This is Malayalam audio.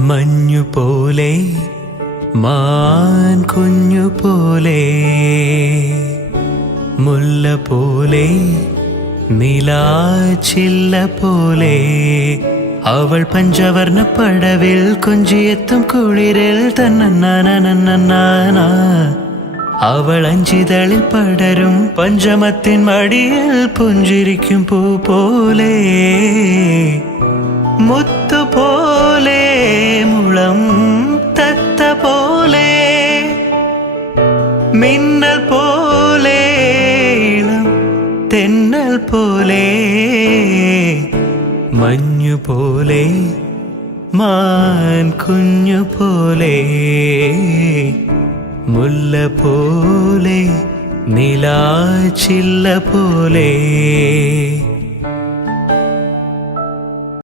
മഞ്ഞുപോലെ മാൻ കുഞ്ഞുപോലെ മുല്ല പോലെ നിലാച്ചില്ല പോലെ അവൾ പഞ്ചവർണ്ണ പടവിൽ കൊഞ്ചിയെത്തും കുളിരിൽ തന്നന്നാന അവൾ അഞ്ചിതളിൽ പടരും പഞ്ചമത്തിൻ മടിയിൽ പുഞ്ചിരിക്കും പൂ പോലെ മുത്തുപോലെ മുളം തത്ത പോലെ മിന്നൽ പോലെ ഇളം തെന്നൽ പോലെ മഞ്ഞുപോലെ മാൻ കുഞ്ഞുപോലെ മുല്ല പോലെ നിലാച്ചില്ല പോലെ